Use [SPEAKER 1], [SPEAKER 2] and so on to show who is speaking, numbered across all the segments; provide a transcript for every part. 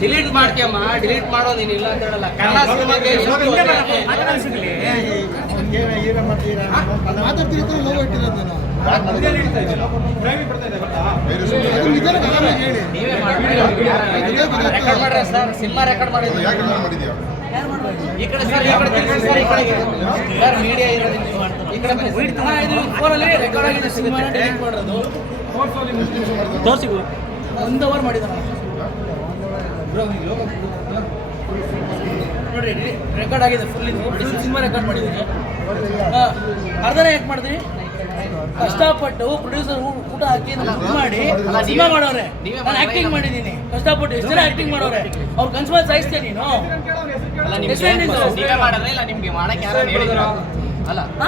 [SPEAKER 1] Delete ಮಾಡ್ಕಮ್ಮ delete ಮಾಡೋ ನೀನು ಇಲ್ಲ ಅಂತ ಹೇಳಲ್ಲ. ಕನ್ನಡ ಸಿನಿಮಾಗೆ
[SPEAKER 2] ಮಾತಾಡ್ತಿರ್ತಾರೆ ಲವ್ ಇಟ್ಟಿರೋದು ನಾನು. ಅದು ನಿಜಾನೇ ಆರಾಮಾಗಿ ಹೇಳಿ.
[SPEAKER 1] ನೀವೇ ರೆಕಾರ್ಡ್ ಮಾಡ್ರೆ ಸರ್ ಸಿನಿಮಾ ರೆಕಾರ್ಡ್ ಮಾಡಿದ್ರು
[SPEAKER 3] ಯಾಕೆ ನಾನು ಮಾಡಿದ್ಯಾ
[SPEAKER 1] ಈ ಕಡೆ ಸರ್ ಈ ಕಡೆ ತಿರ್ಗಿ ಸರ್ ಈ ಕಡೆಗೆ. ಸರ್ ಮೀಡಿಯಾ ಇರೋದು ಈ ಕಡೆ ಫೋನಲ್ಲಿ ರೆಕಾರ್ಡ್ ಆಗಿದೆ ಸಿನಿಮಾನ ಡಿಲೀಟ್ ಮಾಡೋದು ತೋರಿಸಿ ಒಂದು ಅವರ್ ಮಾಡಿದಾರೆ ನೋಡ್ರಿ ರೆಕಾರ್ಡ್ ಆಗಿದೆ ಫುಲ್ ಇದು. ಸಿನಿಮಾ ರೆಕಾರ್ಡ್ ಮಾಡಿದ್ದೀನಿ. ಹಾ, ಅರ್ಧನೇ ಯಾಕೆ ಮಾಡಿದ್ರಿ ಕಷ್ಟಪಟ್ಟು ಪ್ರೊಡ್ಯೂಸರ್ ಊಟ ಹಾಕಿ ನಮ್ಗೆ ಮಾಡಿ ಸಿನಿಮಾ ಮಾಡೋರೆ. ನಾನು ಆಕ್ಟಿಂಗ್ ಮಾಡಿದ್ದೀನಿ. ಕಷ್ಟಪಟ್ಟು ಎಷ್ಟು ಜನ ಆಕ್ಟಿಂಗ್ ಮಾಡೋರೆ? ಅವ್ರು ಕನ್ಸ್ಮಲ್ ಸಾಯಿಸ್ತೇನೆ ನೀನು?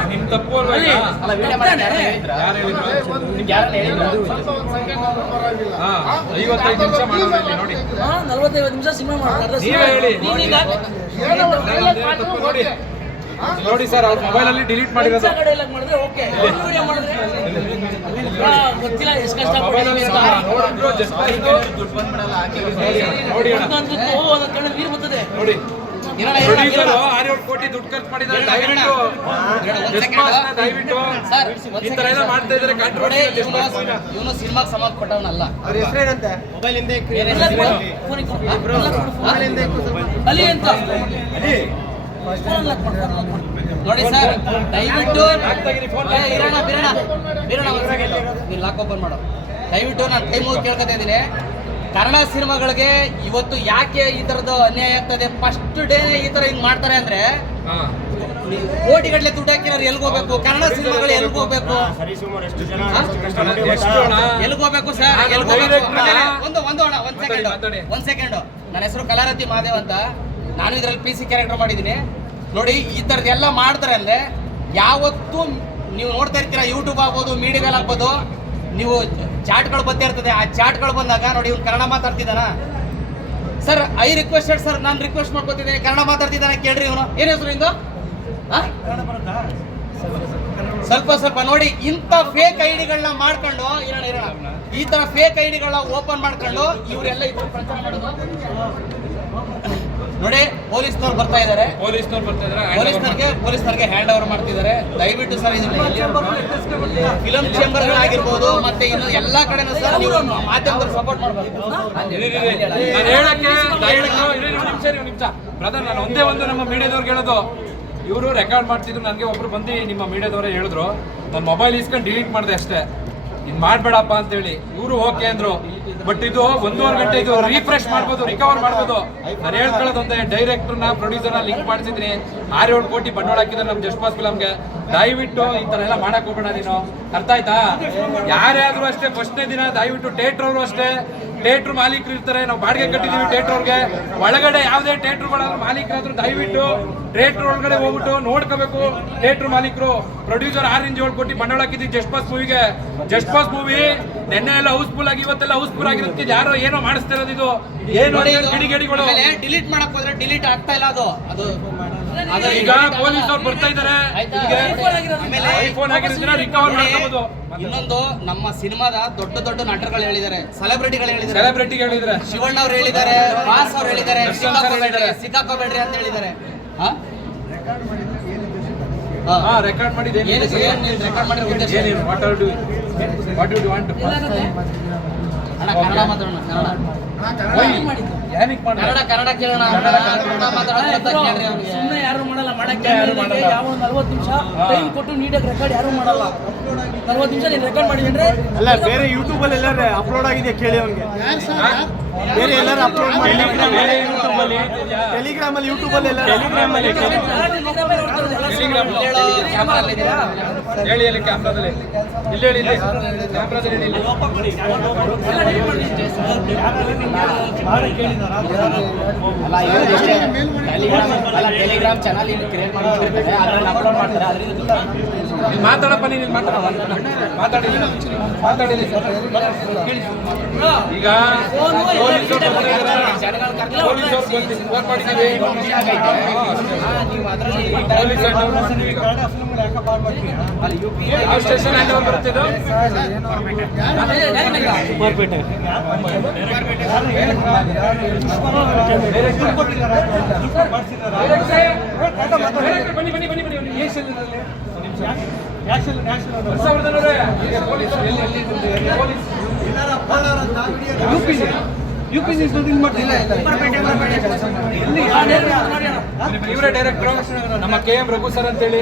[SPEAKER 4] ನಿಮ್ ತಪ್ಪು ಐವತ್ತೈದು ನಿಮಿಷ ನೋಡಿ.
[SPEAKER 1] ನಲವತ್ತೈದು ನಿಮಿಷ ಸಿನಿಮಾ ಮಾಡ್ತಾರೆ
[SPEAKER 4] ನೋಡಿ. ನೋಡಿ ಸರ್ ಅವ್ರ ಮೊಬೈಲ್ ಅಲ್ಲಿ ಡಿಲೀಟ್ ಮಾಡಿರೋದು. ನೋಡಿ. ಆರೇಳು ಕೋಟಿ ದುಡ್ಡು ಖರ್ಚು ಮಾಡಿದ್ದಾರೆ. ದಯವಿಟ್ಟು ದಯವಿಟ್ಟು ಈ ತರ ಎಲ್ಲ ಮಾಡ್ತಾ ಇದ್ದಾರೆ
[SPEAKER 1] ನೋಡಿ ಇವನು ಸಿನಿಮಾಗೆ ಸಮಾಜ ಕೊಟ್ಟವನಲ್ಲ. ಅಲ್ಲಿ ಅಂತ. ಸರ್ ದಯವಿಟ್ಟು ಬಿರೋಣ ಬಿರೋಣ ಸೆಕೆಂಡ್ ಲಾಕ್ ಓಪನ್ ಮಾಡೋ. ದಯವಿಟ್ಟು ನಾನು ಟೈಮ್ ಮುಗಿ ಕೇಳ್ಕೊತಾ ಇದ್ದೀನಿ. ಕನ್ನಡ ಸಿನಿಮಾಗಳಿಗೆ ಇವತ್ತು ಯಾಕೆ ಈ ತರದ ಅನ್ಯಾಯ ಆಗ್ತದೆ? ಫಸ್ಟ್ ಡೇ ಈ ತರ ಹಿಂಗ್ ಮಾಡ್ತಾರೆ ಅಂದ್ರೆ ಕೋಟಿಗಟ್ಟಲೆ ದುಡ್ಡು ಹಾಕಿರೋರು ಎಲ್ಗ್ ಹೋಗ್ಬೇಕು? ಕನ್ನಡ ಸಿನಿಮಾಗಳು ಎಲ್ಗ್ ಹೋಗ್ಬೇಕು? ಎಲ್ಗ್ ಹೋಗ್ಬೇಕು ಸರ್ ಎಲ್ಗ್ ಹೋಗ್ಬೇಕು. ಒಂದು ಒಂದು ಅಣ್ಣ ಒಂದ್ ಸೆಕೆಂಡ್. ಒಂದ್ ಸೆಕೆಂಡ್ ನನ್ನ ಹೆಸರು ಕಲಾರತಿ ಮಹಾದೇವ್ ಅಂತ. ನಾನು ಇದ್ರಲ್ಲಿ ಪಿ ಸಿ ಕ್ಯಾರೆಕ್ಟರ್ ಮಾಡಿದೀನಿ ನೋಡಿ ಈ ತರದ ಎಲ್ಲ ಮಾಡ್ತಾರೆ ಅಂದ್ರೆ ಯಾವತ್ತೂ ನೀವು ನೋಡ್ತಾ ಇರ್ತೀರಾ ಯೂಟ್ಯೂಬ್ ಆಗ್ಬೋದು ಮೀಡಿಯಾದಲ್ಲಿ ಆಗ್ಬೋದು ನೀವು ಚಾಟ್ಗಳು ಬರ್ತಾ ಇರ್ತದೆ. ಆ ಚಾಟ್ಗಳು ಬಂದಾಗ ನೋಡಿ ಇವ್ನು ಕನ್ನಡ ಮಾತಾಡ್ತಿದ್ದಾನ? ಸರ್ ಐ ರಿಕ್ವೆಸ್ಟೆಡ್ ಸರ್ ನಾನು ರಿಕ್ವೆಸ್ಟ್ ಮಾಡ್ಕೊತಿದ್ದೀನಿ. ಕನ್ನಡ ಮಾತಾಡ್ತಿದ್ದಾನೆ ಕೇಳ್ರಿ ಇವನು. ಏನ್ ಹೆಸರು ಇಂದು? ಸ್ವಲ್ಪ ಸ್ವಲ್ಪ ನೋಡಿ, ಇಂಥ ಫೇಕ್ ಐಡಿಗಳನ್ನ ಮಾಡ್ಕೊಂಡು ಇರೋಣ ಇರೋಣ ಈ ತರ ಫೇಕ್ ಐಡಿಗಳನ್ನ ಓಪನ್ ಮಾಡ್ಕೊಂಡು, ಇವರೆಲ್ಲ ಇದ್ರ ಪ್ರಚಾರ ಮಾಡೋದು? ಪೊಲೀಸ್ನವ್ರು ಬರ್ತಾ ಇದ್ದಾರೆ
[SPEAKER 4] ಪೊಲೀಸ್ನವ್ರು ಬರ್ತಾ ಇದ್ದಾರೆ
[SPEAKER 1] ಪೊಲೀಸ್ನವ್ರಿಗೆ ಪೊಲೀಸ್ನವ್ರಿಗೆ ಹ್ಯಾಂಡ್ ಓವರ್ ಮಾಡ್ತಿದ್ದಾರೆ. ದಯವಿಟ್ಟು ಸರ್ ಫಿಲಂ ಫಿಲಂ ಚೇಂಬರ್ಗಳಾಗಿರ್ಬೋದು ಮತ್ತೆ ಇನ್ನು ಎಲ್ಲಾ ಕಡೆನೂ ಸರ್ ನೀವು ಮಾಧ್ಯಮದಲ್ಲಿ ಸಪೋರ್ಟ್ ಮಾಡಬೇಕು.
[SPEAKER 4] ನಾನು ಹೇಳಕ್ಕೆ ನಿಮಿಷ ನಿಮಿಷ. ಬ್ರದರ್ ನಾನು ಒಂದೇ ಒಂದು ನಮ್ಮ ಮೀಡಿಯಾದವ್ರಿಗೆ ಹೇಳೋದು. ಇವರು ರೆಕಾರ್ಡ್ ಮಾಡ್ತಿದ್ರು ನನಗೆ ಒಬ್ರು ಬಂದು ನಿಮ್ಮ ಮೀಡಿಯಾದವರೇ ಹೇಳಿದ್ರು. ನನ್ನ ಮೊಬೈಲ್ ಇಸ್ಕೊಂಡು ಡಿಲೀಟ್ ಮಾಡಿದೆ ಅಷ್ಟೇ. ಇದು ಮಾಡಬೇಡಪ್ಪ ಅಂತೇಳಿ. ಇವರು ಓಕೆ ಅಂದ್ರು. ಬಟ್ ಇದು ಒಂದೂವರೆ ಗಂಟೆ ಇದು ರಿಫ್ರೆಶ್ ಮಾಡ್ಬೋದು ರಿಕವರ್ ಮಾಡ್ಬೋದು. ನಾನು ಹೇಳ್ಕೊಳ್ಳೋದೊಂದೇ ಡೈರೆಕ್ಟರ್ನ ಪ್ರೊಡ್ಯೂಸರ್ನ ಲಿಂಕ್ ಮಾಡಿಸಿದ್ರಿ ಆರು ಏಳು ಕೋಟಿ ಬಂಡವಾಳ ಹಾಕಿದ್ರೆ ನಮ್ಮ ಜಸ್ಟ್ ಪಾಸ್ ಫಿಲಮ್ಗೆ ದಯವಿಟ್ಟು ಈ ಥರ ಎಲ್ಲ ಮಾಡಕ್ ಹೋಗ್ಬೇಡ ನೀನು. ಅರ್ಥ ಆಯ್ತಾ? ಯಾರೇ ಆದ್ರೂ ಅಷ್ಟೇ ಫಸ್ಟ್ನೇ ದಿನ ದಯವಿಟ್ಟು ಥಿಯೇಟರ್ ಅವರು ಅಷ್ಟೇ. ಥಿಯೇಟ್ರ್ ಮಾಲೀಕರು ಇರ್ತಾರೆ. ನಾವು ಬಾಡಿಗೆ ಕಟ್ಟಿದೀವಿ ಥಿಯೇಟರ್ ಅವ್ರಿಗೆ. ಒಳಗಡೆ ಯಾವುದೇ ಥಿಯೇಟ್ರ್ಗಳಾದ್ರೂ ಮಾಲೀಕರಾದ್ರೂ ದಯವಿಟ್ಟು ಥಿಯೇಟರ್ ಒಳಗಡೆ ಹೋಗ್ಬಿಟ್ಟು ನೋಡ್ಕೋಬೇಕು ಥಿಯೇಟರ್ ಮಾಲೀಕರು. ಪ್ರೊಡ್ಯೂಸರ್ ಆರಿಂದ ಏಳು ಕೋಟಿ ಬಂಡವಾಳ ಹಾಕಿದ್ದೀವಿ ಜಸ್ಟ್ ಪಾಸ್ ಮೂವಿಗೆ ಜಸ್ಟ್ ಪಾಸ್ ಮೂವಿ ನಿನ್ನೆ ಎಲ್ಲ ಹೌಸ್ಫುಲ್ ಆಗಿ ಇವತ್ತೆಲ್ಲ ಹೌಸ್ಫುಲ್ ಆಗಿರೋದಕ್ಕೆ ಯಾರೋ ಏನೋ ಮಾಡಿಸ್ತಾ ಇರೋದು ಇದು ಏನು
[SPEAKER 1] ಡಿಲೀಟ್ ಮಾಡಕ್ ಹೋದ್ರೆ ಡಿಲೀಟ್ ಆಗ್ತಾ ಇಲ್ಲ ಅದು. ಅದು
[SPEAKER 4] ಈಗ ಪೊಲೀಸ್ ಅವ್ರು ಬರ್ತಾ
[SPEAKER 1] ಇದಾರೆ?
[SPEAKER 4] ಐಫೋನ್ ಆಗಿರೋದ್ರಿಂದ ರಿಕವರ್ ಮಾಡ್ಕೋಬಹುದು
[SPEAKER 1] ಇನ್ನೊಂದು ನಮ್ಮ ಸಿನಿಮಾದ ದೊಡ್ಡ ದೊಡ್ಡ ನಟರುಗಳು ಹೇಳಿದ್ದಾರೆ. ಸೆಲೆಬ್ರಿಟಿಗಳು ಹೇಳಿದ್ದಾರೆ.
[SPEAKER 4] ಸೆಲೆಬ್ರಿಟಿ ಹೇಳಿದ್ರೆ
[SPEAKER 1] ಶಿವಣ್ಣ ಅವ್ರು ಹೇಳಿದ್ದಾರೆ. ಬಾಸ್ ಅವ್ರು ಹೇಳಿದ್ದಾರೆ. ಸಿಕ್ಕಾಕೋಬೇಡ್ರಿ ಅಂತ ಹೇಳಿದ್ದಾರೆ. ಹಾ?
[SPEAKER 4] ಹಾ
[SPEAKER 1] ಹಾ.
[SPEAKER 4] ರೆಕಾರ್ಡ್
[SPEAKER 1] ಏನು ರೆಕಾರ್ಡ್ ಮಾಡಿರೋ
[SPEAKER 4] what are do what you want
[SPEAKER 1] ಅಣ್ಣ ಕನ್ನಡ ಮಾತಾಡೋಣ ಕನ್ನಡ.
[SPEAKER 4] ಏನಕ್ಕೆ
[SPEAKER 1] ಕನ್ನಡ. ಕನ್ನಡ ಕೇಳೋಣ ಕನ್ನಡ ಮಾತಾಡೋಣ ಅಂತ ಕೇಳ್ರಿ ಅವ್ನಿಗೆ.
[SPEAKER 5] ಸುಮ್ಮನೆ ಯಾರು ಮಾಡಲ್ಲ ಮಾಡಕ್ಕೆ ಯಾವ ಒಂದು ನಲ್ವತ್ತು ನಿಮಿಷ. ಟೈಮ್ ಕೊಟ್ಟು ನೀಟಾಗಿ ರೆಕಾರ್ಡ್ ಯಾರು ಮಾಡಲ್ಲ. ನಲ್ವತ್ತು ನಿಮಿಷ ನೀನು ರೆಕಾರ್ಡ್ ಮಾಡಿದ್ರೆ
[SPEAKER 6] ಅಲ್ಲ ಬೇರೆ ಎಲ್ಲಾರು ಅಪ್ಲೋಡ್ ಆಗಿದೆ ಕೇಳಿ ಅವ್ನಿಗೆ.
[SPEAKER 2] ಯಾರು ಸರ್ ಯಾರು?
[SPEAKER 6] ಬೇರೆ ಎಲ್ಲರೂ ಅಪ್ಲೋಡ್ ಮಾಡಿ ಅಲ್ಲಿ ಯೂಟ್ಯೂಬ್ ಅಲ್ಲಿ. ಎಲ್ಲಾರು ಟೆಲಿಗ್ರಾಮ್ ಅಲ್ಲಿ
[SPEAKER 4] ಟೆಲಿಗ್ರಾಮ್
[SPEAKER 1] ಇಲ್ಲಿ ಹೇಳೋ?
[SPEAKER 4] ಹೇಳಿ ಅಲ್ಲಿ ಕ್ಯಾಮ್ರಾದಲ್ಲಿ ಇಲ್ಲಿ ಹೇಳಿ ಇಲ್ಲಿ ಕ್ಯಾಮ್ರಾದಲ್ಲಿ ಹೇಳಿ.
[SPEAKER 7] ಅಲ್ಲ ಟೆಲಿಗ್ರಾಮ್ ಚಾನಲ್ ಇಲ್ಲಿ ಕ್ರಿಯೇಟ್ ಮಾಡ್ತಾರೆ ಅದ್ರಲ್ಲಿ ಅಪ್ಲೋಡ್ ಮಾಡ್ತಾರೆ ಅದರಿಂದ
[SPEAKER 4] ಮಾತಾಡಪ್ಪ ನೀನು ಮಾತಾಡ. ಮಾತಾಡಿಲ್ಲ ಮಾತಾಡಿಲ್ಲ ಈಗ ಪೊಲೀಸರು ಬರ್ತಾ ಇದ್ದಾರೆ. ಪೊಲೀಸರು ಬಂದು ಫೋನ್ ಮಾಡಿದ್ದೀವಿ ಪೊಲೀಸ್ ಯಾವ ಸ್ಟೇಷನ್ ಹ್ಯಾಂಡ್ ಓವರ್ ಬರುತ್ತೆ ಇದು
[SPEAKER 6] ಕುಮಾರ್ಪೇಟೆ
[SPEAKER 4] ಬನ್ನಿ ಬನ್ನಿ ಬನ್ನಿ ಬನ್ನಿ ಏನ್ ಸೆಲ್ಲಿನಲ್ಲಿ? ಒಂದ್ ನಿಮಿಷ. ಹರ್ಷವರ್ಧನ್ ಅವರೇ, ಈಗ ಪೊಲೀಸರು ಎಲ್ಲಿ- ಎಲ್ಲಿ ಇದ್ದಾರೆ? ಇವರೇ ಡೈರೆಕ್ಟ್ರು ನಮ್ಮ ಕೆ ಎಂ ರಘು ಸರ್ ಅಂತೇಳಿ